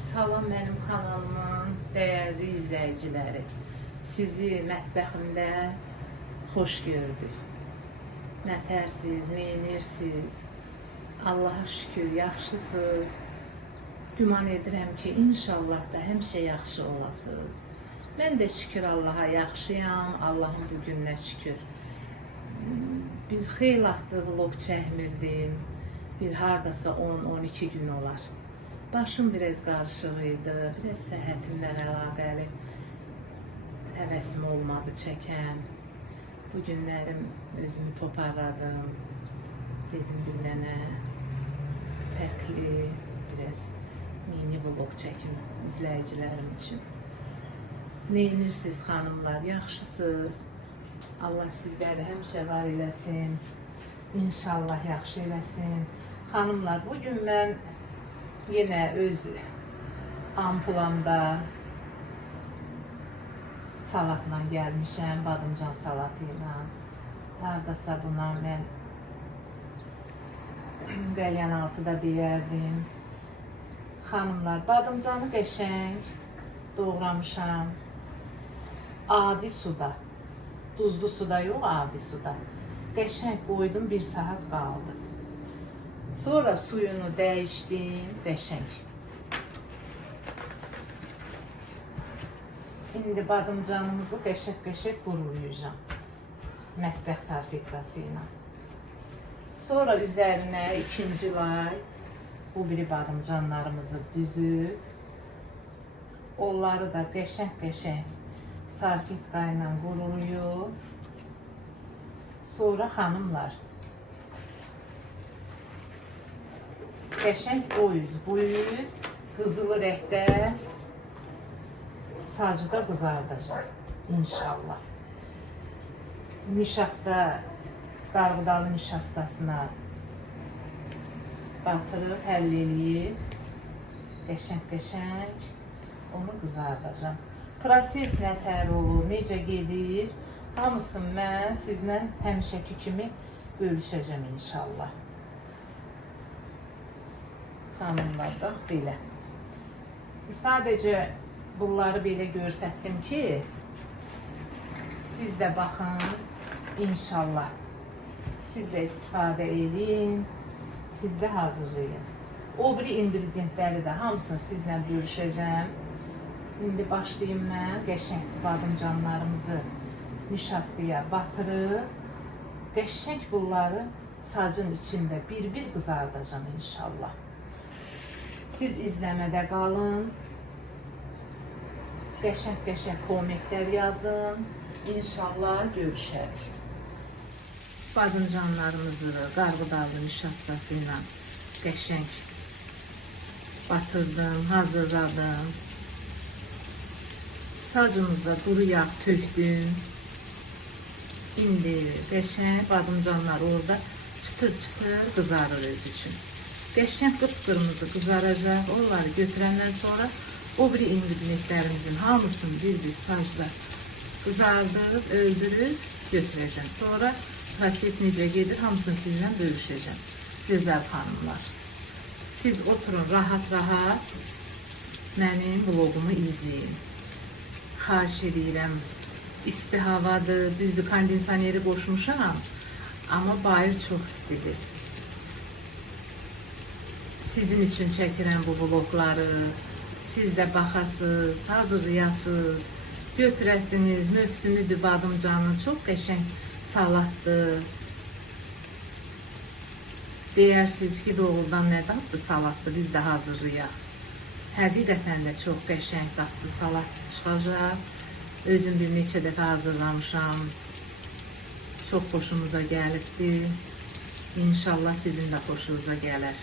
Salam mənim kanalımın dəyərli izləyiciləri. Sizi mətbəximdə xoş gördük. Nətərsiz, neyinirsiniz? Allaha şükür, yaxşısınız. Güman edirəm ki, inşallah da həmişə yaxşı olasınız. Mən də şükür Allaha yaxşıyam, Allahın bu gününə şükür. Bir xeyli vaxtdır vlog çəkmirdim. Bir hardasa 10-12 gün olar. Başım biraz qarışıq idi, biraz səhhətimlə əlaqəli həvəsim olmadı çəkəm. Bu günlərim özümü toparladım. Dedim bir dənə fərqli, biraz mini vlog çəkim izləyicilərim üçün. Neyinirsiniz xanımlar, yaxşısınız? Allah sizləri həmişə var eləsin, İnşallah yaxşı eləsin. Xanımlar, bugün mən yenə öz ampulamda salatla gəlmişəm, badımcan salatı ilə. Haradasa buna mən qəlyan altıda deyərdim. Xanımlar, badımcanı qəşəng doğramışam. Adi suda, duzlu suda yox, adi suda. Qəşəng qoydum, 1 saat qaldı. Sonra suyunu dəyişdim, qəşəng. İndi badımcanımızı qəşəng quruyacağım. Mətbəx salfetkası ilə. Sonra üzərinə ikinci lay bu biri badımcanlarımızı düzüb, onları da qəşəng salfetka ilə quruyub. Sonra xanımlar, qəşəng bu yüz qızılı rəngdə sacda qızardacaq inşallah. Nişasta, qarğıdalı nişastasına batırıb, həll eləyib, qəşəng onu qızardacağım. Proses nətər olur, necə gedir, hamısını mən sizlə həmişəki kimi bölüşəcəm inşallah. Xanımlar, bax belə. Sadəcə bunları belə görsətdim ki, siz də baxın, inşallah. Siz də istifadə edin, siz də hazırlayın. O biri ingrediyentləri də hamısını sizlə bölüşəcəm. İndi başlayayım mən qəşəng badımcanlarımızı nişastaya batırıb, qəşəng bunları sacın içində bir-bir qızardacağım inşallah. Siz izləmədə qalın, qəşəng kommentlər yazın, inşallah görüşərik. Badımcanlarımızı qarğıdalı nişastası ilə qəşəng batırdım, hazırladım. Sacımıza quru yağ tökdüm. İndi qəşəng badımcanlar orada çıtır qızarır öz üçün. Qəşəng qıpqırmızı qızaracaq. Onları götürəndən sonra o biri ingrediyentlərimizin hamısını bir-bir sacda qızardırıb, öldürüb götürəcəm. Sonra proses necə gedir, hamısını sizlə bölüşəcəm. Gözəl xanımlar. Siz oturun rahat mənim vlogumu izləyin. Xahiş edirəm. İsti havadır, düzdür, kondisioneri qoşmuşam, amma bayır çox istidir. Sizin üçün çəkirəm bu vlogları. Siz də baxasınız, hazırlayasınız, götürəsiniz, mövsümüdür badımcanı, çox qəşəng salatdır. Deyirsiniz ki, doğrudan nə dadlı salatdır, biz də hazırlayaq. Həqiqətən də çox qəşəng dadlı salat çıxacaq. Özüm bir neçə dəfə hazırlamışam. Çox xoşumuza gəlibdir. İnşallah sizin də xoşunuza gələr.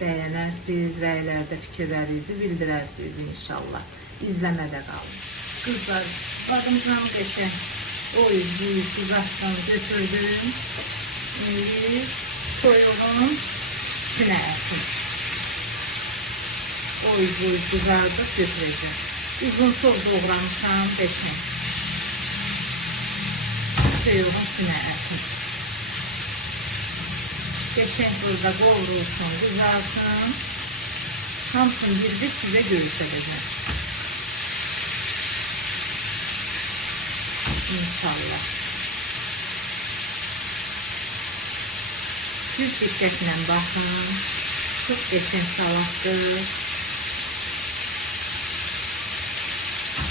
Bəyənərsiniz, rəylərdə fikirlərinizi bildirərsiniz inşallah. İzləmədə qalın. Qızlar, badımcan qəşəng bu uzaqdan götürdüm. İndi soyuğun içinə ətim. Bu qızardıq götürəcəm. Uzun çox doğramışam, qəşəng. Soyuğun içinə ətim. Qəşəng burada qovrulsun, qızarsın. Hamısını bir sizə görüşəcəm. İnşallah. Siz diqqətlə baxın. Çox qəşəng salatdır.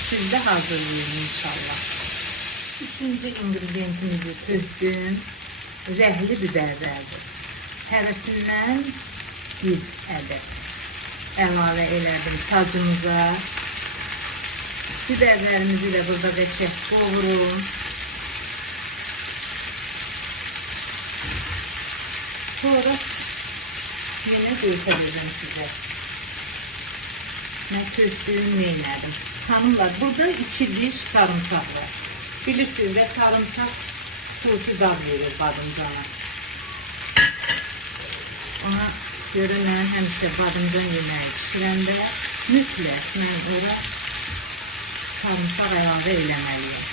Siz də hazırlayın inşallah. Üçüncü ingrediyentimizi tökdüm. Rəhli biberlərdir. Hərəsindən bir ədəd əlavə elədim sacımıza. Biberlərimizi də burada qəşəng qovurum. Sonra yenə göstərəcəm sizə. Mən tökdüyüm neylədim. Hanımlar, burada 2 diş sarımsaq var. Bilirsiniz və sarımsaq sosu dad verir badımcana. Ona görə mən həmişə badımcan yeməyi pişirəndə mütləq mən ora sarımsaq əlavə eləməliyim.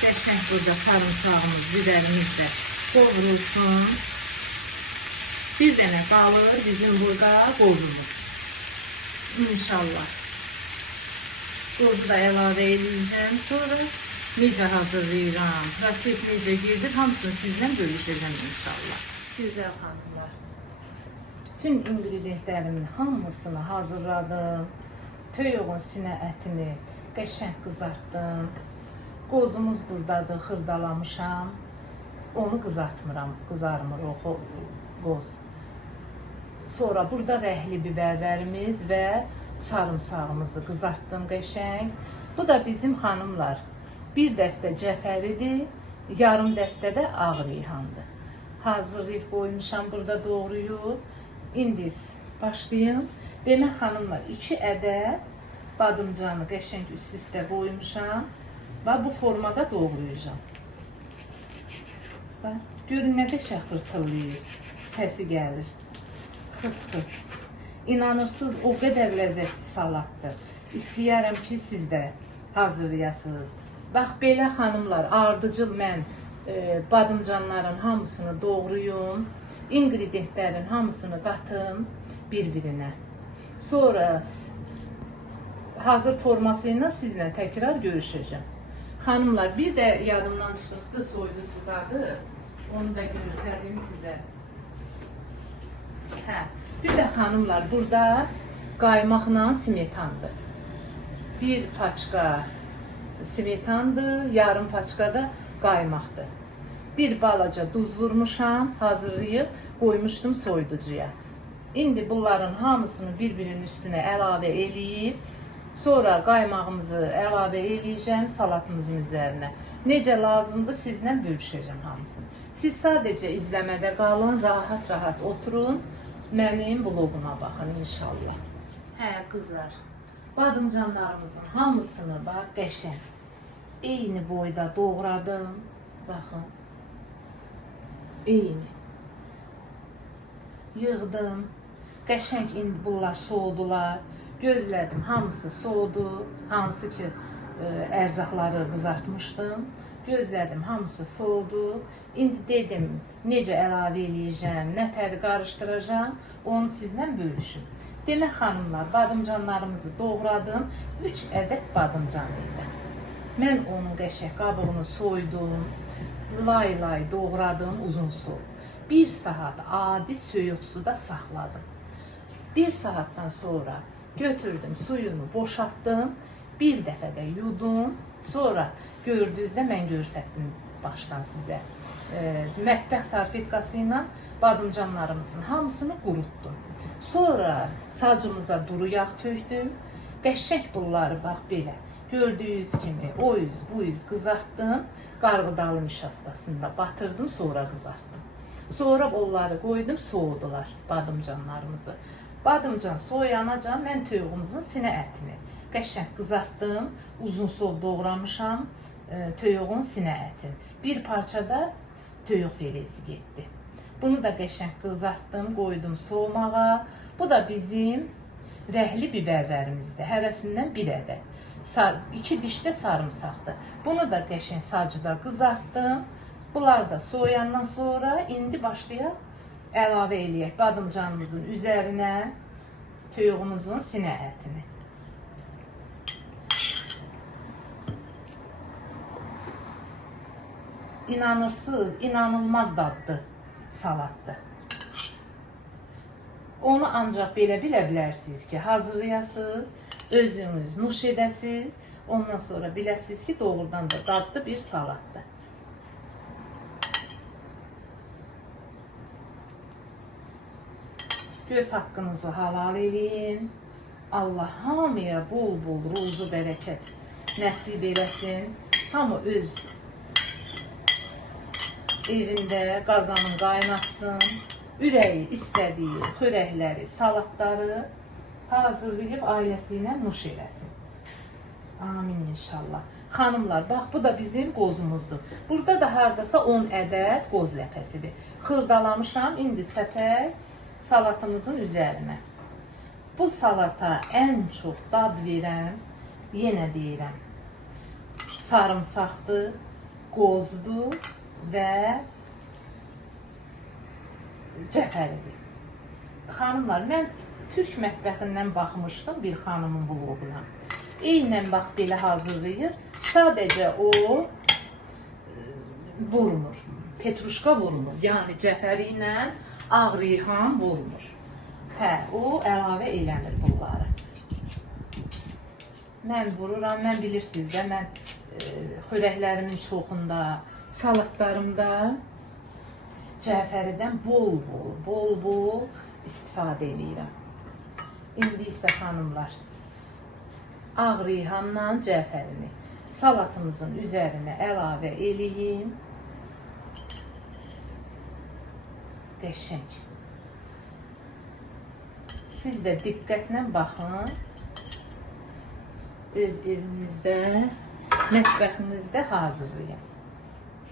Qəşəng burada sarımsağımız, biberimiz də qovrulsun. Bir dənə qalır bizim burada qozumuz. İnşallah. Qozu da əlavə edəcəm. Sonra necə hazırlayıram, proses necə gedir, hamısını sizdən bölüşəcəm inşallah. Güzel xanımlar. Bütün ingrediyentlərimin hamısını hazırladım. Toyuğun sinə ətini qəşəng qızartdım. Qozumuz buradadır, xırdalamışam. Onu qızartmıram, qızarmır o qoz. Sonra burada rəhli biberlərimiz və sarımsağımızı qızartdım qəşəng. Bu da bizim xanımlar. Bir dəstə cəfəridir, yarım dəstə də ağ reyhandır. Hazırlayıb qoymuşam burada doğrayıb. İndi başlayım. Demək xanımlar, 2 ədəd badımcanı qəşəng üst-üstə qoymuşam və bu formada doğrayacağım. Bax, görün nə qəşəng xırtılıyır, səsi gəlir. Xırt-xırt. İnanırsınız, o qədər ləzzətli salatdır. İstəyərəm ki, siz də hazırlayasınız. Bax, belə xanımlar, ardıcıl mən badımcanların hamısını doğrayım, ingrediyentlərin hamısını qatım bir-birinə. Sonra hazır forması ilə sizlə təkrar görüşəcəm. Xanımlar, bir də yadımdan çıxdı, soyuducudadır. Onu da göstərdim sizə. Bir də xanımlar, burada qaymaqla smetandır. Bir paçka smetandır, yarım paçka da qaymaqdır. Bir balaca duz vurmuşam, hazırlayıb qoymuşdum soyuducuya. İndi bunların hamısını bir-birinin üstünə əlavə eləyib, sonra qaymağımızı əlavə eləyəcəm salatımızın üzərinə. Necə lazımdır, sizlə bölüşəcəm hamısını. Siz sadəcə izləmədə qalın, rahat-rahat oturun, mənim vloguma baxın inşallah. Hə, qızlar, badımcanlarımızın hamısını bax, qəşəng, eyni boyda doğradım, baxın, eyni. Yığdım, qəşəng indi bunlar soğudular, gözlədim, hamısı soğudu, hansı ki ərzaqları qızartmışdım, gözlədim, hamısı soğudu. İndi dedim, necə əlavə eləyəcəm, nə təri qarışdıracağım, onu sizlə bölüşüm. Demək xanımlar, badımcanlarımızı doğradım, 3 ədəd badımcan idi. Mən onun qəşəng qabığını soydum, lay-lay doğradım, uzun soy. 1 saat adi söyüq suda saxladım. 1 saatdan sonra götürdüm, suyunu boşaltdım, bir dəfə də yudum. Sonra gördüyünüzdə mən göstərdim başdan sizə. Mətbəx salfetkası ilə badımcanlarımızın hamısını qurutdum. Sonra sacımıza duru yağ tökdüm. Qəşəng bunları bax belə. Gördüyünüz kimi o yüz, bu yüz qızartdım. Qarğıdalı nişastasında batırdım, sonra qızartdım. Sonra onları qoydum, soğudular badımcanlarımızı. Badımcan soyanacan mən toyuğumuzun sinə ətini qəşəng qızartdım, uzun soğ doğramışam toyuğun sinə ətini. Bir parçada toyuq filesi getdi. Bunu da qəşəng qızartdım, qoydum soğumağa. Bu da bizim rəhli biberlərimizdir. Hərəsindən 1 ədəd. 2 diş də sarımsaqdır. Bunu da qəşəng sacıda qızartdım. Bunlar da soğuyandan sonra indi başlayaq əlavə eləyək badımcanımızın üzərinə toyuğumuzun sinə ətini. İnanırsınız, inanılmaz dadlı salatdır. Onu ancaq belə bilə bilərsiniz ki, hazırlayasınız, özünüz nuş edəsiniz, ondan sonra biləsiniz ki, doğrudan da dadlı bir salatdır. Göz haqqınızı halal eləyin. Allah hamıya bol-bol ruzu bərəkət nəsib eləsin. Hamı öz evində qazanın qaynatsın. Ürəyi istədiyi xörəkləri, salatları hazırlayıb ailəsi ilə nuş eləsin. Amin inşallah. Xanımlar, bax bu da bizim qozumuzdur. Burada da hardasa 10 ədəd qoz ləpəsidir. Xırdalamışam, indi səpək salatımızın üzərinə. Bu salata ən çox dad verən, yenə deyirəm, sarımsaqdır, qozdur və cəfəridir. Xanımlar, mən Türk mətbəxindən baxmışdım bir xanımın vloquna. Eynən bax belə hazırlayır. Sadəcə o vurmur. Petruşka vurmur. Yəni cəfəri ilə ağ reyhan vurmur. Hə, o əlavə eləmir bunları. Mən vururam, mən bilirsiniz də, mən xörəklərimin çoxunda, salatlarımda cəfəridən bol-bol istifadə edirəm. İndi isə xanımlar, ağ reyhanla cəfərini salatımızın üzərinə əlavə eləyim. Qəşəng. Siz də diqqətlə baxın. Öz evinizdə, mətbəxinizdə hazırlayın.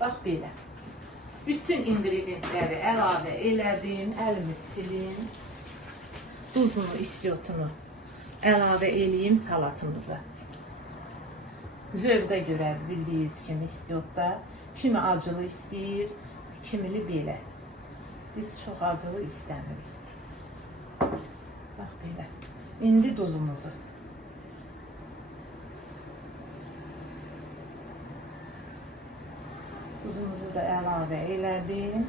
Bax belə. Bütün ingredientləri əlavə elədim, əlimi silim. Duzunu, istiotunu əlavə eləyim salatımıza. Zövqə görə bildiyiniz kimi istiotda kimi acılı istəyir, kimili belə. Biz çox acılı istəmirik. Bax belə. İndi duzumuzu. Tuzumuzu da əlavə elədim.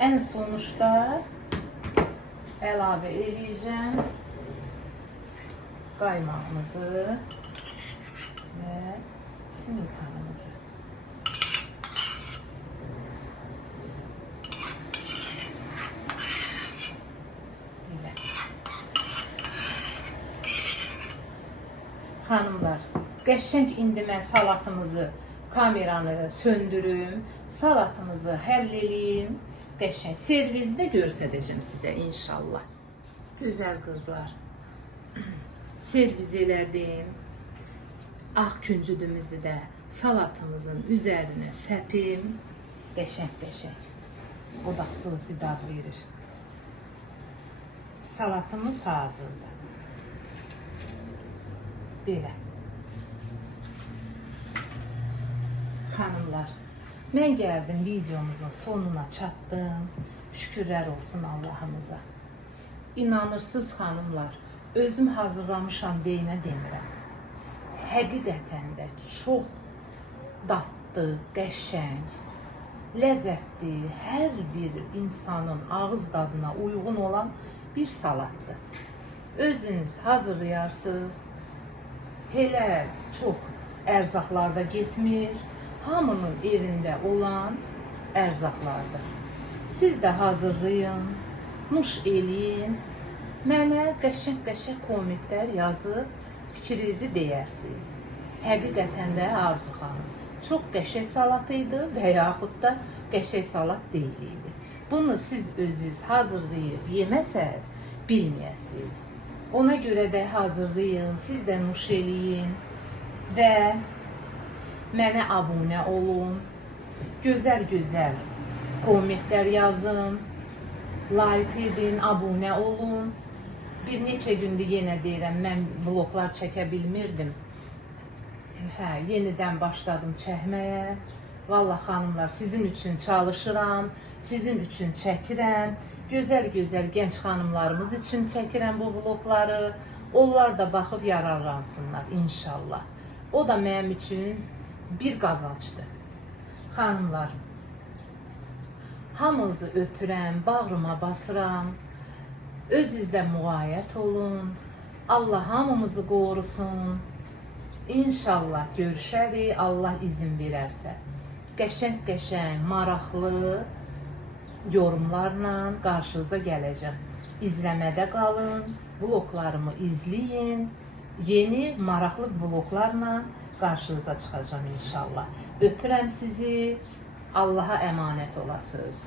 Ən sonuçda əlavə eləyəcəm qaymağımızı və smetanımızı. Belə. Xanımlar, qəşəng indi mən salatımızı, kameranı söndürüm, salatımızı həll eləyim, qəşəng servizdə göstərəcəm sizə inşallah. Gözəl qızlar, serviz elədim, ağ küncüdümüzü də salatımızın üzərinə səpim, qəşəng, o da xüsusi dad verir. Salatımız hazırdır. Belə. Xanımlar, mən gəldim videomuzun sonuna çatdım. Şükürlər olsun Allah'ımıza. İnanırsınız xanımlar, özüm hazırlamışam deyinə demirəm. Həqiqətən də çox dadlı, qəşəng, ləzzətli, hər bir insanın ağız dadına uyğun olan bir salatdır. Özünüz hazırlayarsınız. Elə çox ərzaqlarda getmir. Hamının evində olan ərzaqlardır. Siz də hazırlayın, nuş eləyin. Mənə qəşəng kommentlər yazıb fikrinizi deyərsiniz. Həqiqətən də Arzu xanım, çox qəşəng salat idi və yaxud da qəşəng salat deyil idi. Bunu siz özünüz hazırlayıb yeməsəz, bilməyəsiniz. Ona görə də hazırlayın, siz də nuş eləyin və mənə abunə olun, gözəl kommentlər yazın, like edin, abunə olun. Bir neçə gündür yenə deyirəm, mən vloglar çəkə bilmirdim. Yenidən başladım çəkməyə. Vallahi xanımlar, sizin üçün çalışıram, sizin üçün çəkirəm. Gözəl-gözəl gənc xanımlarımız üçün çəkirəm bu vlogları. Onlar da baxıb yararlansınlar inşallah. O da mənim üçün bir qazancdır. Xanımlar, hamınızı öpürəm, bağrıma basıram. Özünüzdə müğayət olun. Allah hamımızı qorusun. İnşallah görüşərik, Allah izin verərsə. Qəşəng-qəşəng, maraqlı yorumlarla qarşınıza gələcəm. İzləmədə qalın, vloglarımı izləyin. Yeni, maraqlı vloglarla qarşınıza çıxacağım inşallah. Öpürəm sizi, Allaha əmanət olasınız.